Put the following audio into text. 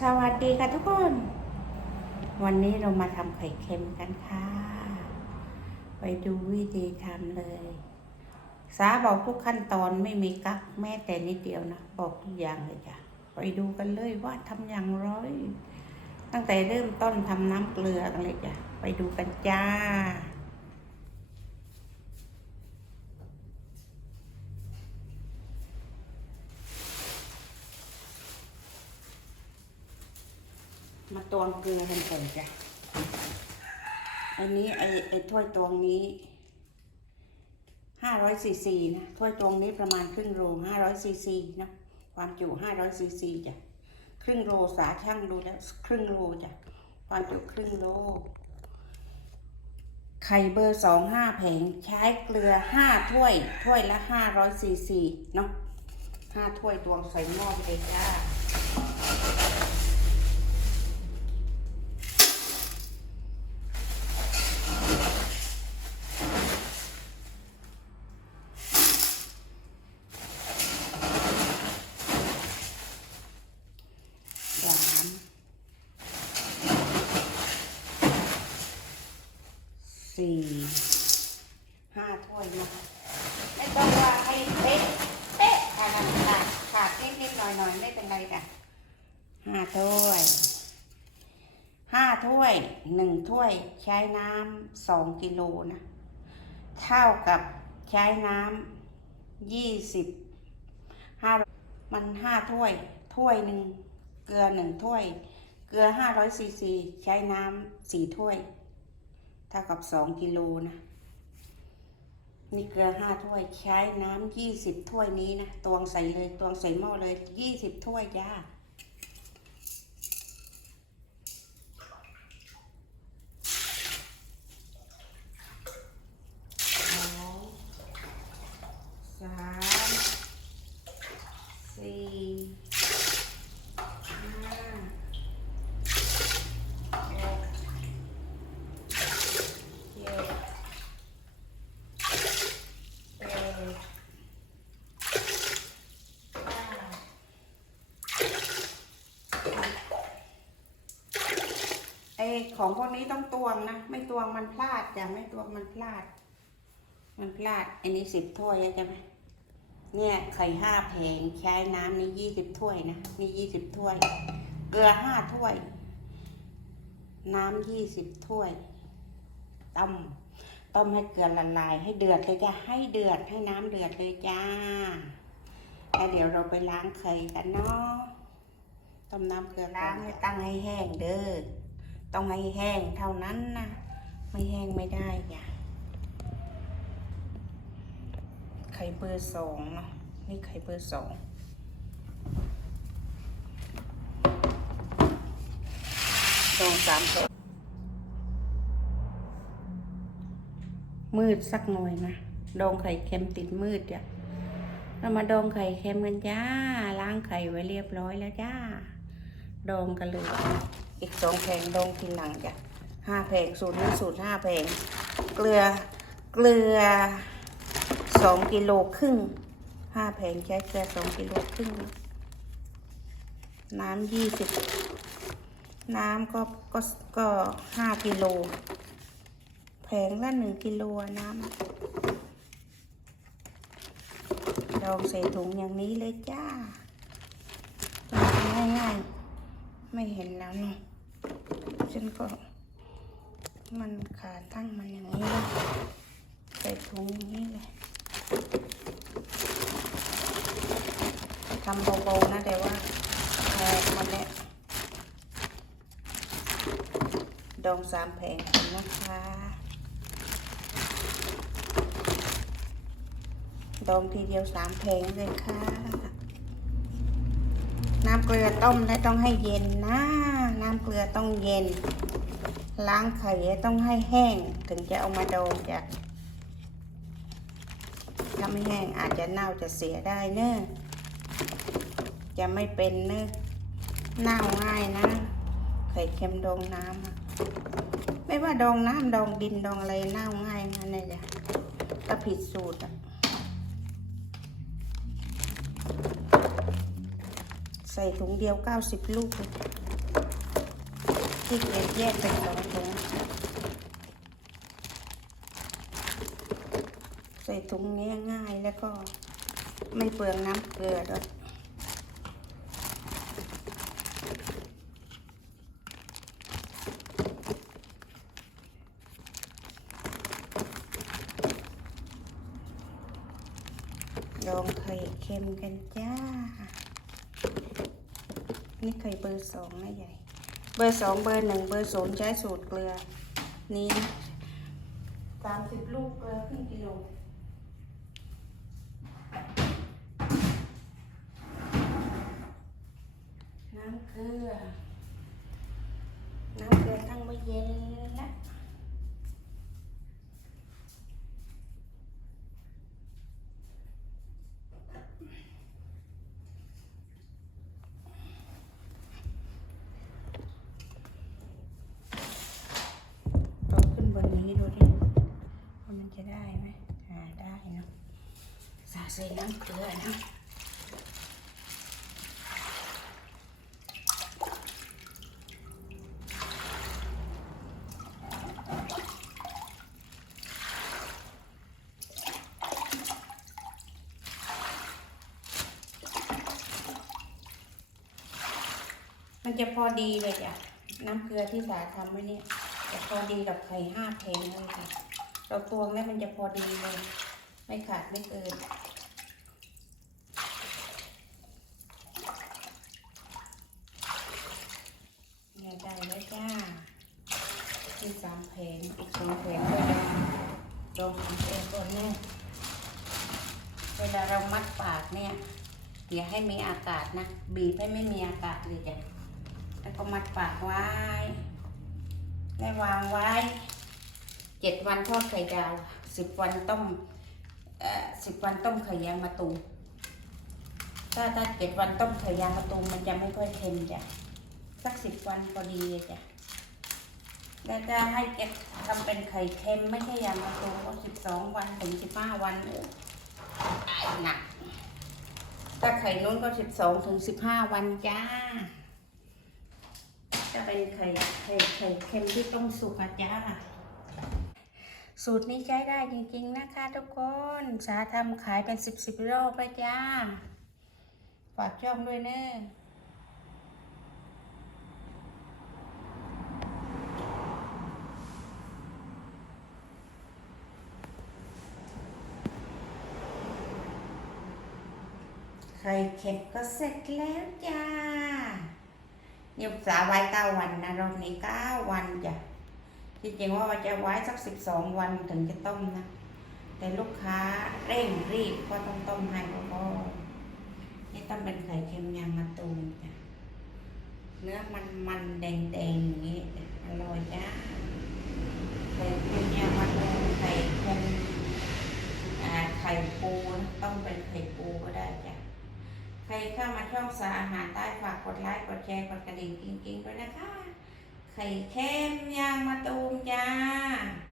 สวัสดีค่ะทุกคน วันนี้เรามาทำไข่เค็มกันค่ะ ไปดูวิธีทำเลย สาบอกทุกขั้นตอนไม่มีกักแม้แต่นิดเดียวนะ บอกทุกอย่างเลยจ้ะ ไปดูกันเลยว่าทำอย่างไรตั้งแต่เริ่มต้นทำน้ำเกลือกันเลยจ้ะ ไปดูกันจ้า ตวงเกลือกันก่อนจ้ะ อันนี้ไอไอถ้วยตวงนี้ห้าร้อยซีซีนะถ้วยตวงนี้ประมาณครึ่งโลห้าร้อยซีซีนะความจุห้าร้อยซีซีจ้ะ ครึ่งโลสาช่างดูแล้วครึ่งโลจ้ะ ความจุครึ่งโล ไข่เบอร์สองห้าแผงใช้เกลือห้าถ้วย ถ้วยละห้าร้อยซีซีเนาะห้าถ้วยตวงใส่หม้อไปเลยจ้า สาม สี่ห้าถ้วยนะไม่ต้องว่าให้เป๊ะเป๊ะขาดขาดขาดนิดๆหน่อยๆไม่เป็นไรค่ะห้าถ้วยห้าถ้วยหนึ่งถ้วยใช้น้ำสองกิโลนะ เท่ากับใช้น้ำยี่สิบห้ามันห้าถ้วย ถ้วยหนึ่งเกลือหนึ่งถ้วย เกลือห้าร้อยซีซีใช้น้ำสี่ถ้วย เท่ากับสองกิโลนะนี่เกลือห้าถ้วยใช้น้ำยี่สิบถ้วยนี้นะตวงใส่เลยตวงใส่หม้อเลยยี่สิบถ้วยจ้า สองสามสี่ห้าหกเจ็ดแปดเก้าไอ ของพวกนี้ต้องตวงนะ ไม่ตวงมันพลาดจ้ะไม่ตวงมันพลาด มันพลาด อันนี้สิบถ้วยใช่ไหมเนี่ยไข่ห้าแผงใช้น้ำนี่ยี่สิบถ้วยนะนี่ยี่สิบถ้วย เกลือห้าถ้วย น้ำยี่สิบถ้วยต้มต้มให้เกลือละลายให้เดือดเลยจ้ะให้เดือดให้น้ำเดือดเลยจ้าแล้วเดี๋ยวเราไปล้างไข่กันเนาะต้มน้ำเกลือล้างให้ตั้งให้แห้งเด้อ ต้องให้แห้งเท่านั้นนะไม่แห้งไม่ได้จ้ะไข่เบอร์สองเนาะนี่ไข่เบอร์สองสองสามตัวมืดสักหน่อยนะดองไข่เค็มติดมืดจ้ะเรามาดองไข่เค็มกันจ้า ล้างไข่ไว้เรียบร้อยแล้วจ้า ดองกันเลย อีกสองแผงดองทีหลังจ้ะห้าแผงสูตรนี้สูตรห้าแผง เกลือเกลือสองกิโลครึ่งห้าแผงใช้เกลือสองกิโลครึ่ง น้ำยี่สิบน้ำก็ก็ก็ห้ากิโลแผงละหนึ่งกิโลน้ำลองใส่ถุงอย่างนี้เลยจ้าง่ายๆ ไม่เห็นแล้วเนาะฉันก็มันขาตั้งมันอย่างนี้เลยใส่ถุงอย่างนี้เลยทำเบาๆนะแต่ว่าแพงมันแล้วดองสามแผงนะคะดองทีเดียวสามแผงเลยค่ะ น้ำเกลือต้มและต้องให้เย็นนะ น้ำเกลือต้องเย็น ล้างไข่ต้องให้แห้ง ถึงจะเอามาดองจ้ะถ้าไม่แห้งอาจจะเน่าจะเสียได้เนอะจะไม่เป็นเนอะเน่าง่ายนะ ไข่เค็มดองน้ำไม่ว่าดองน้ำดองดินดองอะไรเน่าง่ายนั่นเลยจ้ะถ้าผิดสูตรอะ ใส่ถุงเดียวเก้าสิบลูกที่เกล็ดแยกเป็นสองถุง ใส่ถุงนี้ง่ายแล้วก็ไม่เปลืองน้ำเกลือด้วยลองไข่เค็มกันจ้า นี่เคยเบอร์สองนะใหญ่ เบอร์สองเบอร์หนึ่งเบอร์ศูนย์ใช้สูตรเกลือ นี้สามสิบลูกเกลือครึ่งกิโลน้ำเกลือ น้ำเกลือทั้งไม่เย็นละเราขึ้นบนนี้ดูดิว่ามันจะได้ไหมอ่าได้เนาะสาด ใส่น้ำเกลือนะมันจะพอดีเลยจ้ะน้ำเกลือที่สาทำไว้เนี่ยจะพอดีกับไข่ห้าแผงเลยค่ะเราตวงแล้วมันจะพอดีเลย ไม่ขาดไม่เกิน เนี่ยได้แล้วจ้าที่สามแผงอีกสองแผงก็ได้ลองทำเองก่อนแน่เวลาเรามัดปากเนี่ยอย่าให้มีอากาศนะ บีบให้ไม่มีอากาศเลยจ้ะแล้วก็มัดปากไว้และวางไว้เจ็ดวันทอดไข่ดาวสิบวันต้มเอ่อสิบวันต้มไข่ยางมะตูมถ้าถ้าเจ็ดวันต้มไข่ยางมะตูมมันจะไม่ค่อยเค็มจ้ะสักสิบวันพอดีจ้ะ แล้วจะให้เก็บทำเป็นไข่เค็มไม่ใช่ยางมะตูมก็สิบสองวันถึงสิบห้าวันโอ้ตายหนักถ้าไข่นู้นก็สิบสองถึงสิบห้าวันจ้า จะเป็นไข่ไข่ไข่เค็มที่ต้องสุกจ้า สูตรนี้ใช้ได้จริงๆนะคะทุกคน สาทำขายเป็นสิบสิบรอบแล้วจ้า ฝากช่องด้วยเนอะ ไข่เค็มก็เสร็จแล้วจ้านี่สาไว้เก้าวันนะรอบนี้เก้าวันจ้ะจริงๆว่าจะไว้สักสิบสองวันถึงจะต้มนะ แต่ลูกค้าเร่งรีบก็ต้องต้มให้เพราะว่านี่ต้องเป็นไข่เค็มยางมะตูมจ้ะเนื้อมันมันๆแดงๆอย่างนี้อร่อยจ้าไข่เค็มยางมะตูมไข่เค็มไข่ปูนะต้องเป็นไข่ปู รเข้ามาช่องสาอาหารใต้ฝากกดไลค์กดแชร์กดกระดิ่งกิ๊งๆด้วยนะคะ ไข่เค็มยางมะตูมจ้า